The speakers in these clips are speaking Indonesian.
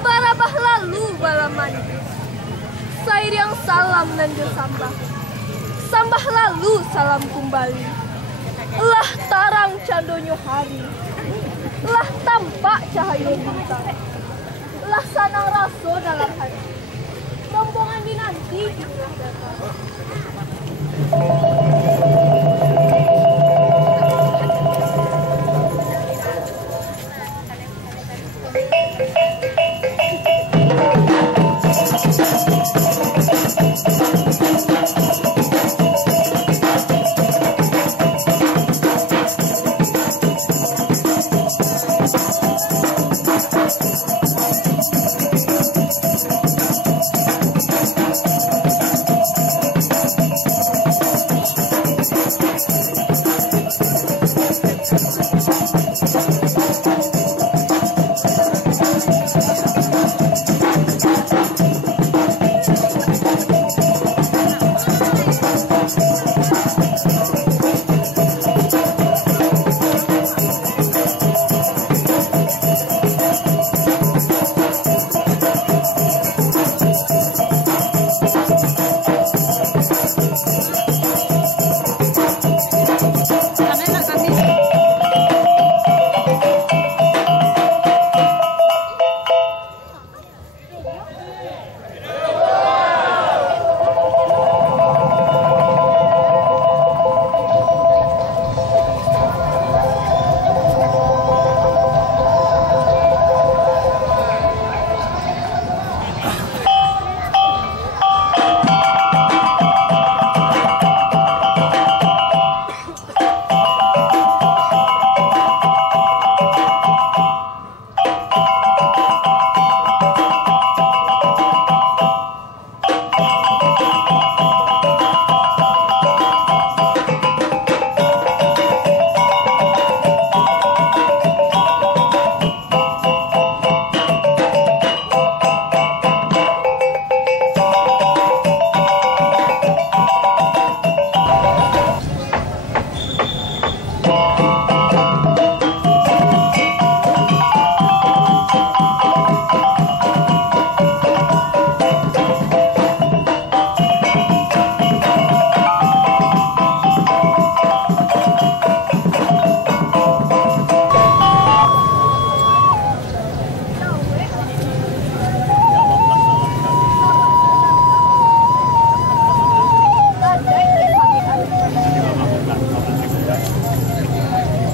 Barabah lalu balaman. Sair yang salam nanjur sambah. Sambah lalu salam kembali. Lah tarang candonyo hari. Lah tampak cahaya bintang. Lah sanang raso dalam hati. Rombongan dinanti jumlah datang.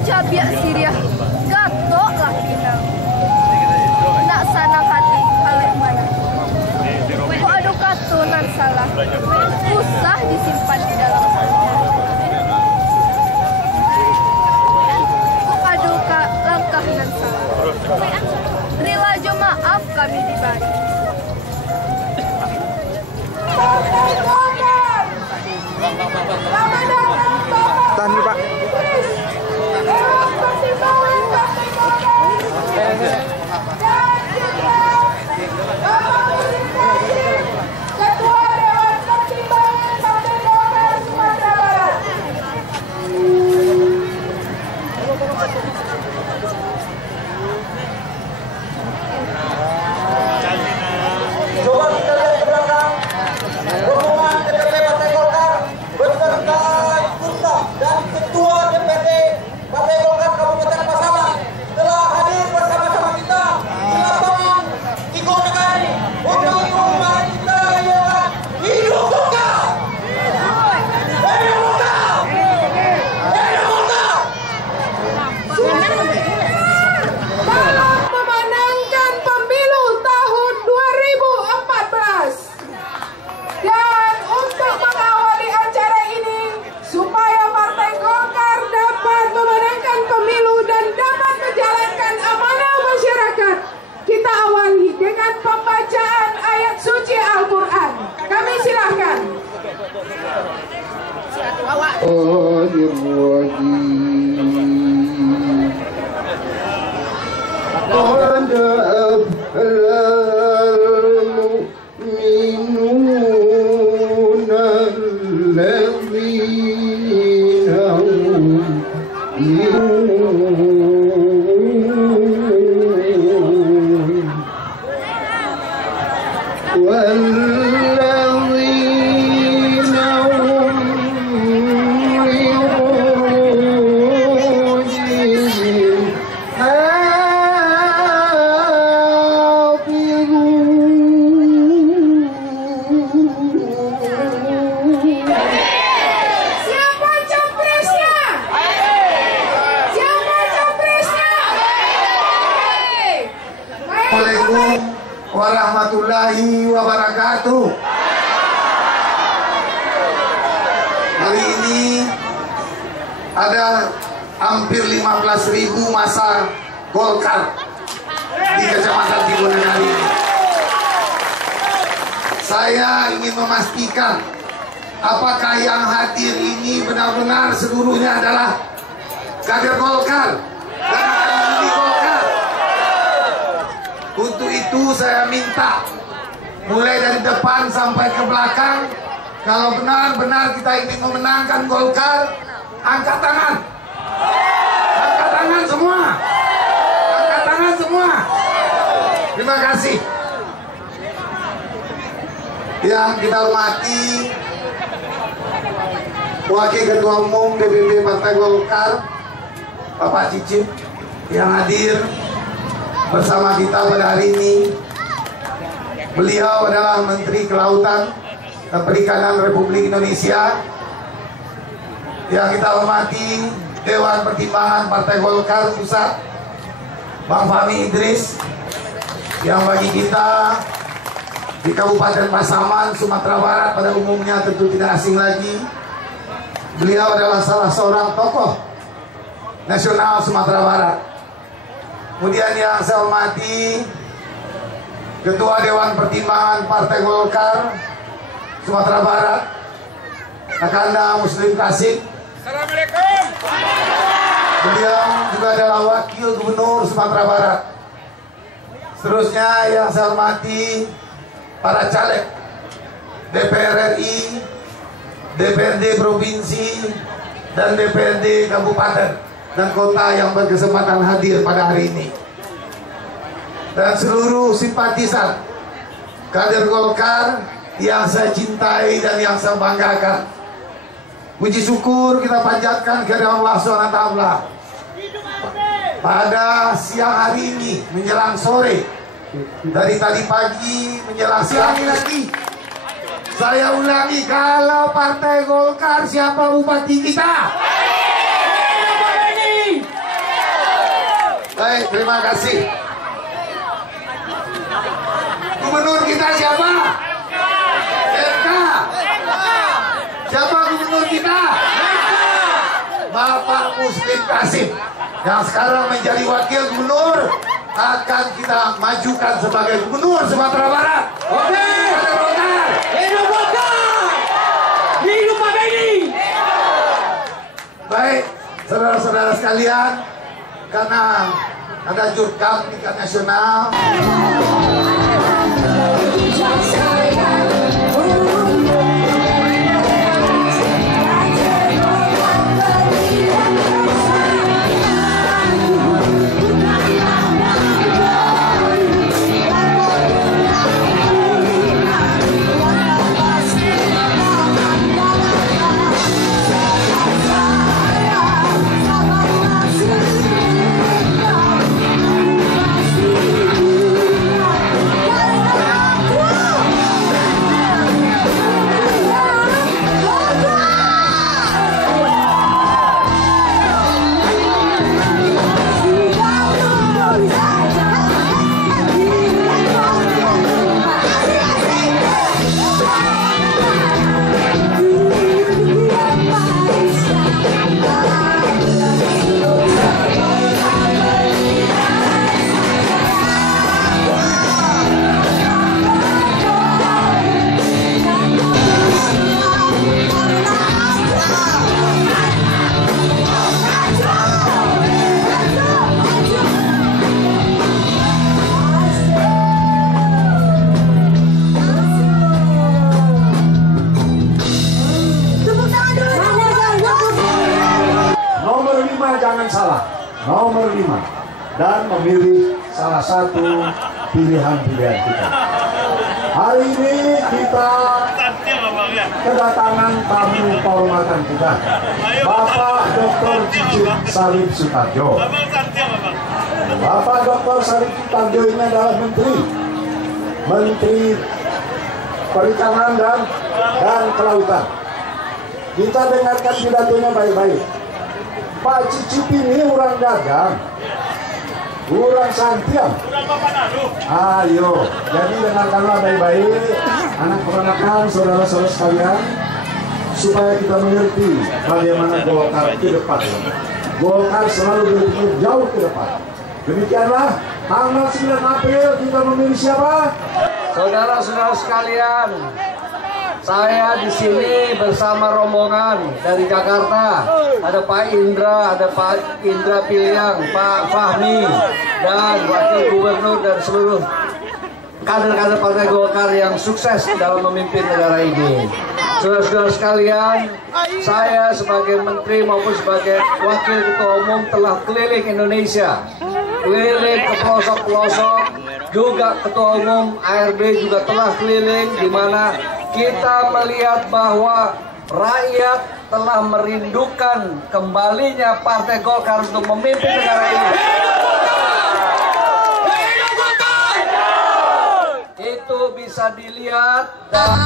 Cabiak Syria gatok lah pinang. Nak sanang hati halek mana. Kok adu katunan salah. Usah disimpan di dalam hati. Kok adu langkah nan salah. Rila jo maaf kami dibagi. Tahan dulu, Pak. Ketua Dewan Pertimbangan Partai Golkar Sumatera Barat. Coba kita lihat ke belakang. Rombongan DPP Partai Golkar beserta Kunta dan Ketua DPD Partai Golkar Kabupaten Pasaman telah hadir bersama-sama kita di lapangan Iko Negari untuk mengumumkan kita yang hidup Golkar. Hidup Golkar. Hidup Golkar. Siapa capresnya? Siapa capresnya? Assalamualaikum warahmatullahi wabarakatuh. Hari ini ada hampir 15.000 massa Golkar di Kecamatan Tibonanari. Saya ingin memastikan apakah yang hadir ini benar-benar seluruhnya adalah kader Golkar dan akan memilih Golkar. Untuk itu saya minta mulai dari depan sampai ke belakang, kalau benar-benar kita ingin memenangkan Golkar, angkat tangan. Angkat tangan semua. Angkat tangan semua. Terima kasih. Yang kita hormati Wakil Ketua Umum DPP Partai Golkar Bapak Cicip yang hadir bersama kita pada hari ini. Beliau adalah Menteri Kelautan dan Perikanan Republik Indonesia. Yang kita hormati Dewan Pertimbangan Partai Golkar Pusat Bang Fahmi Idris, yang bagi kita di Kabupaten Pasaman, Sumatera Barat pada umumnya tentu tidak asing lagi. Beliau adalah salah seorang tokoh nasional Sumatera Barat. Kemudian yang saya hormati Ketua Dewan Pertimbangan Partai Golkar Sumatera Barat, Kakanda Muslim Kasih. Assalamualaikum. Beliau juga adalah Wakil Gubernur Sumatera Barat. Seterusnya yang saya hormati para caleg DPR RI, DPRD Provinsi, dan DPRD Kabupaten dan Kota yang berkesempatan hadir pada hari ini. Dan seluruh simpatisan kader Golkar yang saya cintai dan yang saya banggakan. Puji syukur kita panjatkan kepada Allah SWT. Pada siang hari ini menjelang sore, dari tadi pagi menjelang siang lagi, saya ulangi, kalau Partai Golkar siapa bupati kita? Baik, terima kasih. Gubernur kita siapa? MK. Siapa gubernur kita? Bapak Muslim Kasih, yang sekarang menjadi wakil gubernur, akan kita majukan sebagai gubernur Sumatera Barat. Oke. Hidup Golkar. Hidup Pak Benny. Baik, saudara-saudara sekalian, karena ada jurkam tingkat nasional. Jangan salah, nomor 5, dan memilih salah satu pilihan-pilihan kita. Hari ini kita kedatangan tamu kehormatan kita, Bapak Dr. Cicip Sarip Sutarjo. Bapak Dr. Sariki Tagio ini adalah Menteri Perikanan dan Kelautan. Kita dengarkan pidatonya baik-baik. Pak Cicip ini orang dagang, orang santiam. Ayo, jadi dengarkanlah baik-baik, anak peranakan, saudara-saudara sekalian, supaya kita mengerti bagaimana Golkar ke depan. Golkar selalu berpikir jauh ke depan. Demikianlah, tanggal 9 April kita memilih siapa? Saudara-saudara sekalian, saya di sini bersama rombongan dari Jakarta. Ada Pak Indra, ada Pak Indra Piliang, Pak Fahmi, dan Wakil Gubernur dan seluruh kader-kader Partai Golkar yang sukses dalam memimpin negara ini. Saudara-saudara sekalian, saya sebagai menteri maupun sebagai wakil ketua umum telah keliling Indonesia, keliling ke pelosok-pelosok, juga ketua umum ARB juga telah keliling, di mana kita melihat bahwa rakyat telah merindukan kembalinya Partai Golkar untuk memimpin negara ini. Itu bisa dilihat dan